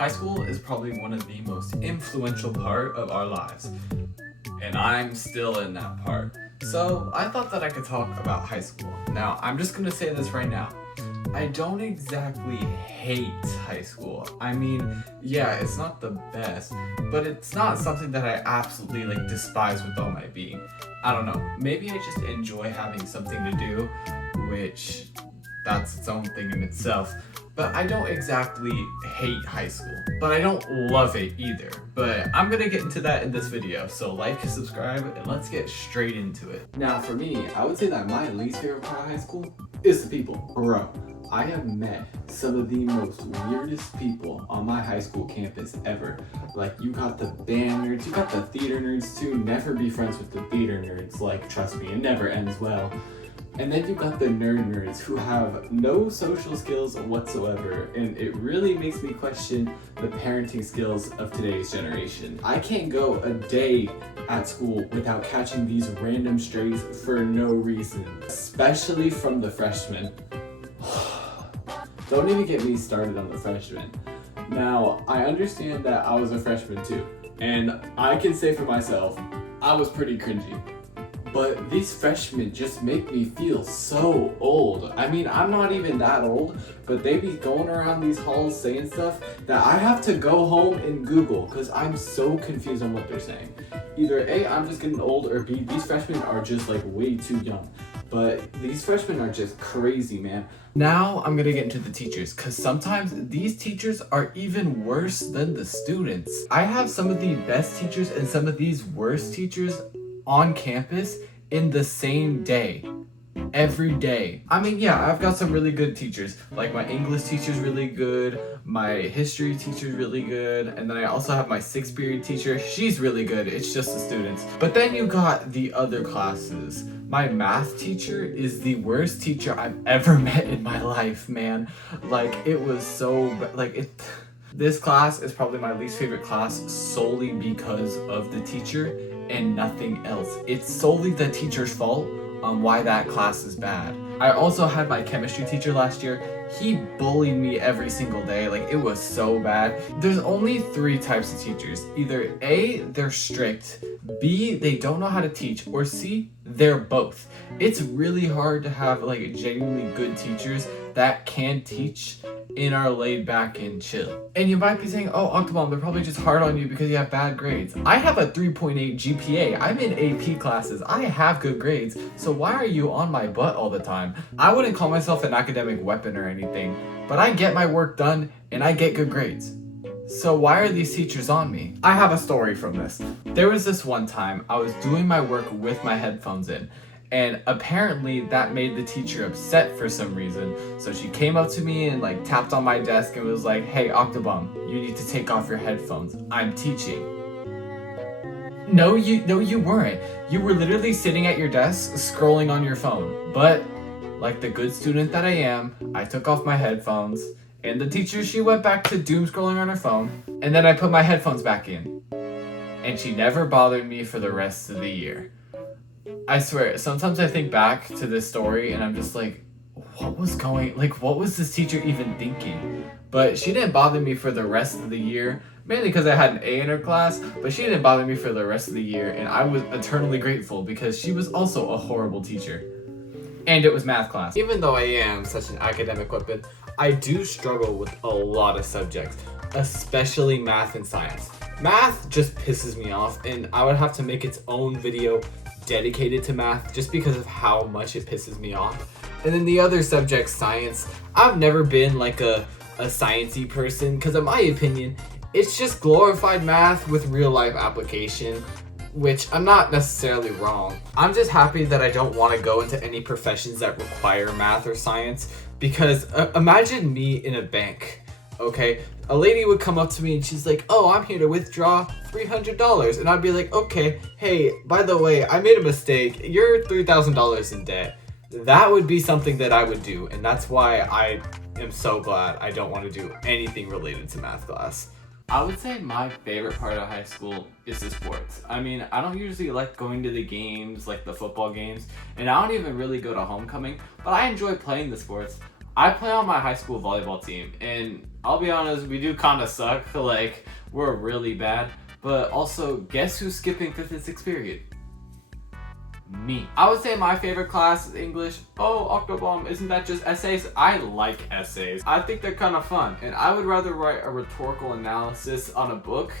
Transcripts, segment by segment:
High school is probably one of the most influential part of our lives, and I'm still in that part. So I thought that I could talk about high school. Now, I'm just gonna say this right now. I don't exactly hate high school. I mean, yeah, it's not the best, but it's not something that I absolutely despise with all my being. I don't know. Maybe I just enjoy having something to do, which that's its own thing in itself. But I don't exactly hate high school, but I don't love it either. But I'm gonna get into that in this video, so like, subscribe, and let's get straight into it. Now for me, I would say that my least favorite part of high school is the people. Bro, I have met some of the most weirdest people on my high school campus ever. Like, you got the band nerds, you got the theater nerds too. Never be friends with the theater nerds, like, trust me, it never ends well. And then you got the nerds who have no social skills whatsoever, and it really makes me question the parenting skills of today's generation. I can't go a day at school without catching these random strays for no reason, especially from the freshmen. Don't even get me started on the freshmen. Now, I understand that I was a freshman too, and I can say for myself, I was pretty cringy. But these freshmen just make me feel so old. I mean, I'm not even that old, but they be going around these halls saying stuff that I have to go home and Google because I'm so confused on what they're saying. Either A, I'm just getting old, or B, these freshmen are just way too young. But these freshmen are just crazy, man. Now I'm gonna get into the teachers, because sometimes these teachers are even worse than the students. I have some of the best teachers and some of these worst teachers on campus in the same day. Every day. I mean, yeah, I've got some really good teachers. Like, my English teacher's really good, my history teacher's really good, and then I also have my 6th period teacher. She's really good, it's just the students. But then you got the other classes. My math teacher is the worst teacher I've ever met in my life, man. Like, it was so, this class is probably my least favorite class solely because of the teacher and nothing else. It's solely the teacher's fault on why that class is bad. I also had my chemistry teacher last year. He bullied me every single day. It was so bad. There's only 3 types of teachers. Either A, they're strict, B, they don't know how to teach, or C, they're both. It's really hard to have genuinely good teachers that can teach and are laid back and chill. And you might be saying, oh, Octobomb, they're probably just hard on you because you have bad grades. I have a 3.8 GPA. I'm in AP classes. I have good grades. So why are you on my butt all the time? I wouldn't call myself an academic weapon or anything, but I get my work done and I get good grades. So why are these teachers on me? I have a story from this. There was this one time I was doing my work with my headphones in, and apparently that made the teacher upset for some reason. So she came up to me and tapped on my desk and was like, hey, Octobomb, you need to take off your headphones. I'm teaching. No, you weren't. You were literally sitting at your desk scrolling on your phone. But like the good student that I am, I took off my headphones, and the teacher, she went back to doom scrolling on her phone, and then I put my headphones back in. And she never bothered me for the rest of the year. I swear, sometimes I think back to this story and I'm just like, what was this teacher even thinking? But she didn't bother me for the rest of the year, mainly because I had an A in her class, but she didn't bother me for the rest of the year, and I was eternally grateful because she was also a horrible teacher. And it was math class. Even though I am such an academic weapon, I do struggle with a lot of subjects, especially math and science. Math just pisses me off, and I would have to make its own video dedicated to math just because of how much it pisses me off. And then the other subject, science, I've never been a sciencey person because in my opinion, it's just glorified math with real life application, which I'm not necessarily wrong. I'm just happy that I don't want to go into any professions that require math or science, because imagine me in a bank, okay? A lady would come up to me and she's like, oh, I'm here to withdraw $300. And I'd be like, okay, hey, by the way, I made a mistake. You're $3,000 in debt. That would be something that I would do. And that's why I am so glad I don't want to do anything related to math class. I would say my favorite part of high school is the sports. I mean, I don't usually like going to the games, like the football games, and I don't even really go to homecoming, but I enjoy playing the sports. I play on my high school volleyball team, and I'll be honest, we do kind of suck. Like, we're really bad. But also, guess who's skipping 5th and 6th period? Me. I would say my favorite class is English. Oh, Octobomb, isn't that just essays? I like essays. I think they're kind of fun. And I would rather write a rhetorical analysis on a book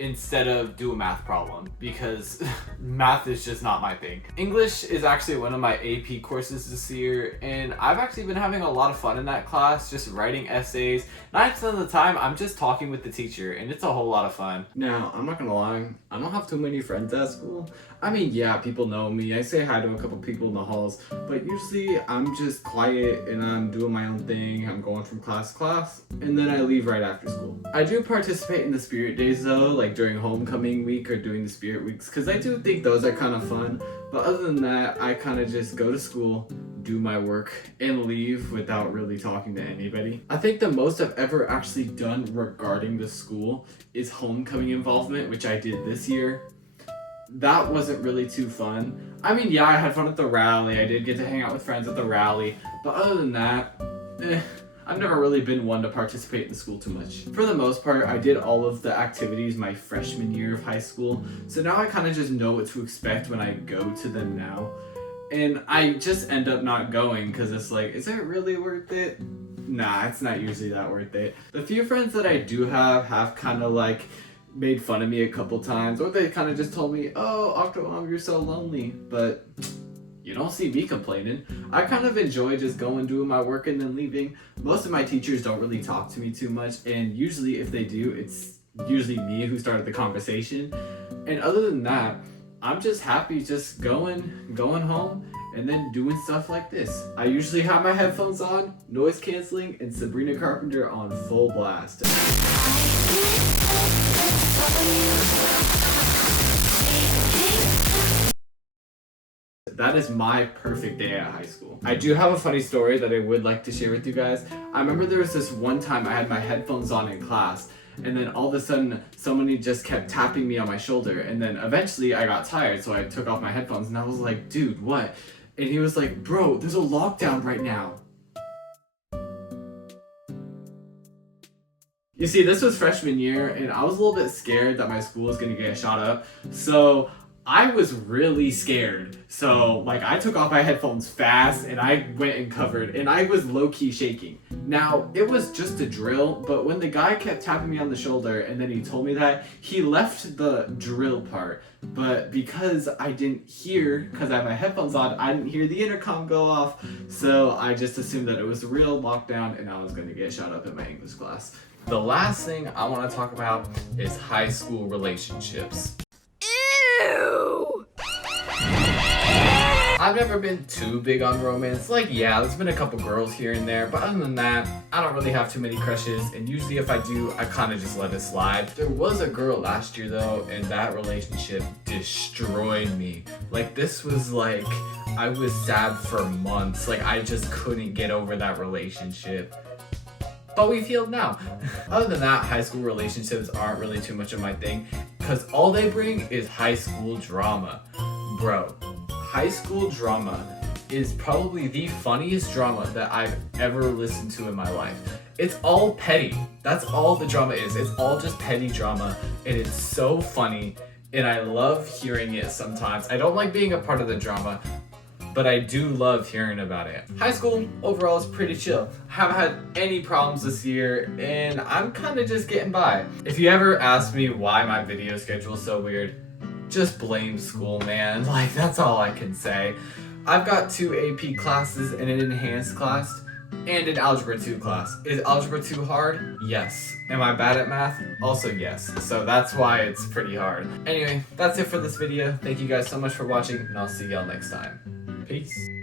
instead of do a math problem, because math is just not my thing. English is actually one of my AP courses this year, and I've actually been having a lot of fun in that class, just writing essays. 9% of the time, I'm just talking with the teacher, and it's a whole lot of fun. Now, I'm not gonna lie, I don't have too many friends at school. I mean, yeah, people know me. I say hi to a couple people in the halls, but usually I'm just quiet and I'm doing my own thing. I'm going from class to class, and then I leave right after school. I do participate in the spirit days though, like during homecoming week or during the spirit weeks, because I do think those are kind of fun. But other than that, I kind of just go to school, do my work, and leave without really talking to anybody. I think the most I've ever actually done regarding the school is homecoming involvement, which I did this year. That wasn't really too fun. I mean, yeah, I had fun at the rally. I did get to hang out with friends at the rally. But other than that, I've never really been one to participate in school too much. For the most part, I did all of the activities my freshman year of high school. So now I kind of just know what to expect when I go to them now. And I just end up not going because it's like, is it really worth it? Nah, it's not usually that worth it. The few friends that I do have kind of like made fun of me a couple times, or they kind of just told me, oh, Octomom, you're so lonely. But you don't see me complaining. I kind of enjoy just going, doing my work, and then leaving. Most of my teachers don't really talk to me too much, and usually if they do, it's usually me who started the conversation. And other than that, I'm just happy just going home, and then doing stuff like this. I usually have my headphones on, noise canceling, and Sabrina Carpenter on full blast. That is my perfect day at high school. I do have a funny story that I would like to share with you guys. I remember there was this one time I had my headphones on in class, and then all of a sudden somebody just kept tapping me on my shoulder, and then eventually I got tired, so I took off my headphones, and I was like, dude, what? And he was like, bro, there's a lockdown right now. You see, this was freshman year, and I was a little bit scared that my school was gonna get shot up, so I was really scared. So, like, I took off my headphones fast, and I went and covered, and I was low-key shaking. Now, it was just a drill, but when the guy kept tapping me on the shoulder, and then he told me that, he left the drill part. But because I didn't hear, because I had my headphones on, I didn't hear the intercom go off, so I just assumed that it was a real lockdown, and I was gonna get shot up in my English class. The last thing I want to talk about is high school relationships. Ew! I've never been too big on romance. Like, yeah, there's been a couple girls here and there, but other than that, I don't really have too many crushes, and usually if I do, I kind of just let it slide. There was a girl last year though, and that relationship destroyed me. Like, this was like, I was sad for months. Like, I just couldn't get over that relationship. But we've healed now. Other than that, high school relationships aren't really too much of my thing, because all they bring is high school drama. Bro, high school drama is probably the funniest drama that I've ever listened to in my life. It's all petty. That's all the drama is. It's all just petty drama, and it's so funny, and I love hearing it sometimes. I don't like being a part of the drama, but I do love hearing about it. High school overall is pretty chill. Haven't had any problems this year, and I'm kind of just getting by. If you ever ask me why my video schedule is so weird, just blame school, man. Like, that's all I can say. I've got 2 AP classes and an enhanced class, and an Algebra 2 class. Is Algebra 2 hard? Yes. Am I bad at math? Also yes. So that's why it's pretty hard. Anyway, that's it for this video. Thank you guys so much for watching, and I'll see y'all next time. Peace.